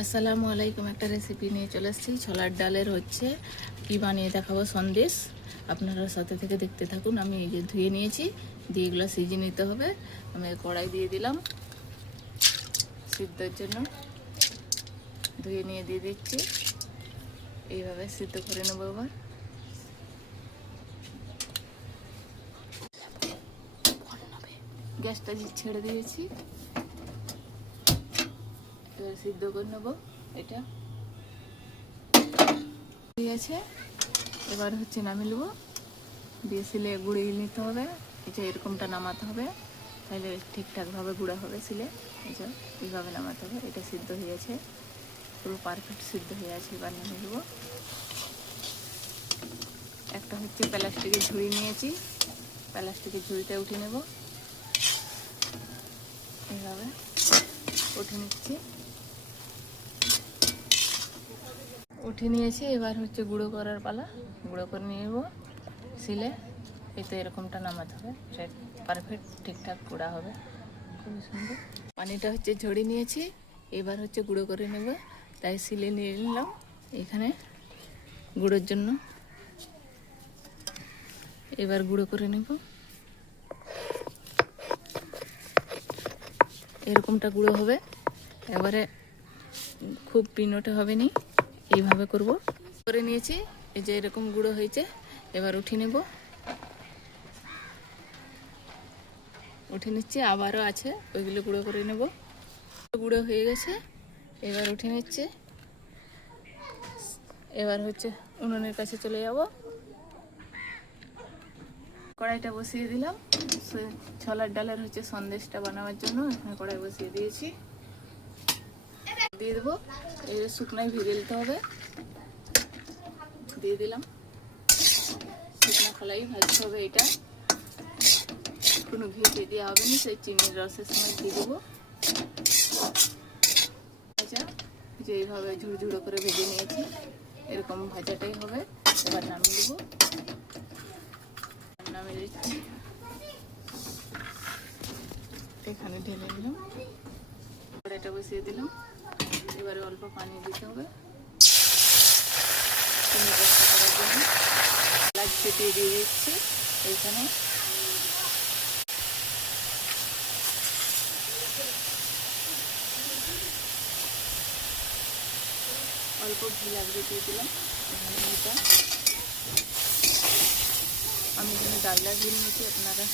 আসসালামু আলাইকুম। একটা রেসিপি নিয়ে চলে এসেছি। ছোলার ডালের কি বানিয়ে দেখাবো সন্দেশ। আপনারা সাথে থেকে দেখতে থাকুন। আমি এই যে ধুয়ে নিয়েছি, দিয়ে এগুলো সিজিয়ে নিতে হবে। আমি কড়াই দিয়ে দিলাম সিদ্ধর জন্য, ধুয়ে নিয়ে দিয়ে দিচ্ছি। এইভাবে সিদ্ধ করে নেবো। এবার গ্যাসটা ছেড়ে দিয়েছি, এবার সিদ্ধ করে নেবো। এটা ঠিক আছে, এবার নামিয়ে নেবো। দিয়ে সিলে গুঁড়িয়ে নিতে হবে। এটা এরকমটা নামাতে হবে, তাহলে ঠিকঠাকভাবে গুঁড়া হবে। সিলে এটা এইভাবে নামাতে হবে। এটা সিদ্ধ হয়ে আছে, পুরো পারফেক্ট সিদ্ধ হয়ে আছে। এবার নামিয়ে নেবো। একটা প্লাস্টিকের ঝুড়ি নিয়েছি, প্লাস্টিকের ঝুড়িটা উঠিয়ে নেব। এইভাবে উঠে নিচ্ছি, উঠে নিয়েছি। এবার গুঁড়ো করার পালা। গুঁড়ো করে নিয়ে নেবো সিলে। এতে এরকমটা নামাতে হবে, পারফেক্ট ঠিকঠাক গুঁড়া হবে, খুবই সুন্দর। পানিটা ঝরিয়ে নিয়েছি, এবার গুঁড়ো করে নেব। তাই সিলে নিয়ে নিলাম এখানে গুঁড়োর জন্য। এবার গুঁড়ো করে নেব। এরকমটা গুঁড়ো হবে, এবারে খুব পিনোটা হবে নি, এইভাবে করব। করে নিয়েছি, এই যে এরকম গুঁড়ো হয়েছে। এবার উঠিয়ে নেব, উঠে নিচ্ছি। আবারও আছে, ওইগুলো গুঁড়ো করে নেব। গুঁড়ো হয়ে গেছে, এবার উঠে নিচ্ছে। এবার উনুনের কাছে চলে যাব। কড়াইটা বসিয়ে দিলাম ছোলার ডালের সন্দেশটা বানানোর জন্য। এখানে কড়াই বসিয়ে দিয়েছি, দিয়ে দেবো। এই শুকনায় ভিজে দিতে হবে, দিয়ে দিলাম। শুকনো খোলাই ভাজতে হবে। এটা কোনো ঘি দেওয়া হবে না, সেই চিনির রসের সময় দিয়ে দেবো। আচ্ছা, যে এইভাবে ঝুড়ো করে ভেজে নিয়েছি, এরকম ভাজাটাই হবে। এবার নামিয়ে দেবো। নামিয়ে দিচ্ছি, এখানে ঢেলে নিলাম। কড়াইটা বসিয়ে দিলাম। এবারে অল্প পানি দিতে হবে চিনি রসটা করার জন্য। এলাচ ছিটিয়ে দিয়ে দিচ্ছি এইখানে। অল্প ঘি লাগবে দিয়ে দিলাম এখানে। ঘিটা আমি এখানে ডালডা ঘি নিয়েছি, আপনারা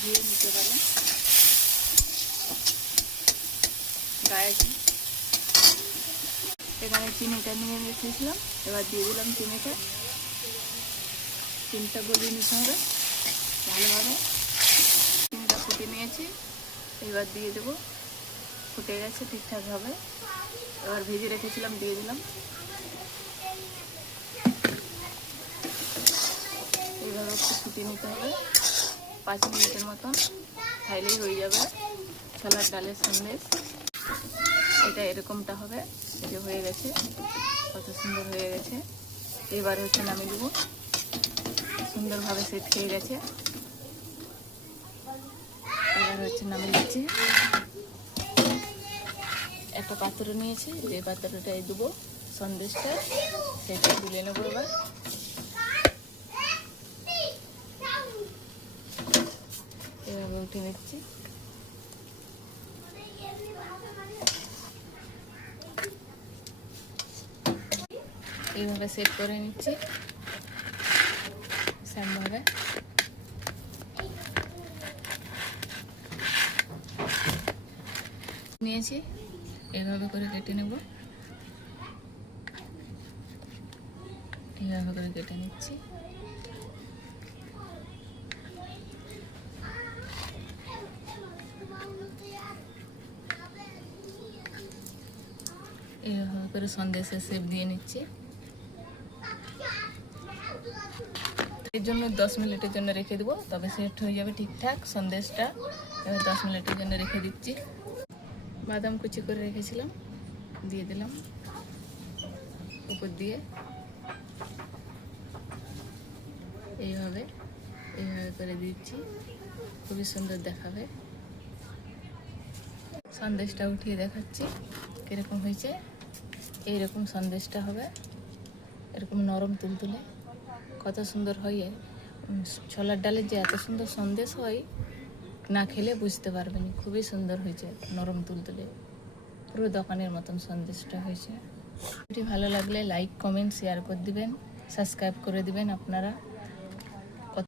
ঘিয়ে নিতে পারেন। গায়ে এখানে চিনিটা নিয়ে রেখেছিলাম, এবার দিয়ে দিলাম চিনিটা। চিনিটা গলিয়ে নিতে হবে ভালোভাবে। চিনিটা ফুটিয়ে নিয়েছি, এবার দিয়ে দেবো। ফুটে গেছে ঠিকঠাকভাবে। এবার ভেজে রেখেছিলাম, দিয়ে দিলাম। এইভাবে একটু ফুটিয়ে নিতে হবে 5 মিনিটের মতন, তাইলেই হয়ে যাবে ছোলার ডালের সন্দেশ। এটা এরকমটা হবে। যে হয়ে গেছে, কত সুন্দর হয়ে গেছে। এবার নামিয়ে দেবো। সুন্দরভাবে সেট খেয়ে গেছে। এবার নামিয়ে দিচ্ছি। একটা পাত্র নিয়েছি, যে পাত্রটায় দেবো সন্দেশটা, সেটা তুলে নেবো। এবার এভাবে উঠে নিচ্ছি। এইভাবে সেট করে নিচ্ছি সেমভাবে। নিয়েছি, এইভাবে করে কেটে নেব। এইভাবে করে কেটে নিচ্ছি। এইভাবে করে সন্দেশের শেপ দিয়ে নিচ্ছি। এর জন্য 10 মিনিটের জন্য রেখে দেবো, তবে সেট হয়ে যাবে ঠিকঠাক সন্দেশটা। এবার 10 মিনিটের জন্য রেখে দিচ্ছি। বাদাম কুচি করে রেখেছিলাম, দিয়ে দিলাম উপর দিয়ে। এইভাবে করে দিচ্ছি, খুবই সুন্দর দেখাবে। সন্দেশটা উঠিয়ে দেখাচ্ছি কীরকম হয়েছে। এইরকম সন্দেশটা হবে, এরকম নরম তুলতুলে, কত সুন্দর হয়। ছোলার ডালের যে এত সুন্দর সন্দেশ হয়, না খেলে বুঝতে পারবেন। খুবই সুন্দর হয়েছে, নরম তুলতুলে, পুরো দোকানের মতন সন্দেশটা হয়েছে। ভিডিওটি ভালো লাগলে লাইক, কমেন্ট, শেয়ার করে দিবেন, সাবস্ক্রাইব করে দিবেন আপনারা।